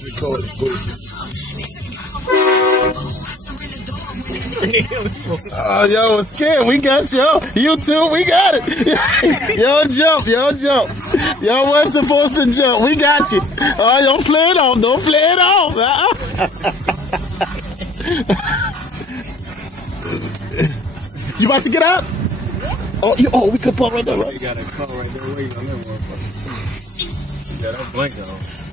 Yo, was scared. We got you. YouTube, we got it. Yo, jump. Y'all wasn't supposed to jump. We got you. Oh, don't play it off. Don't play it off. You about to get out? Oh, we could put right there, right? You got a car right there waiting on that motherfucker. You got that blanket on.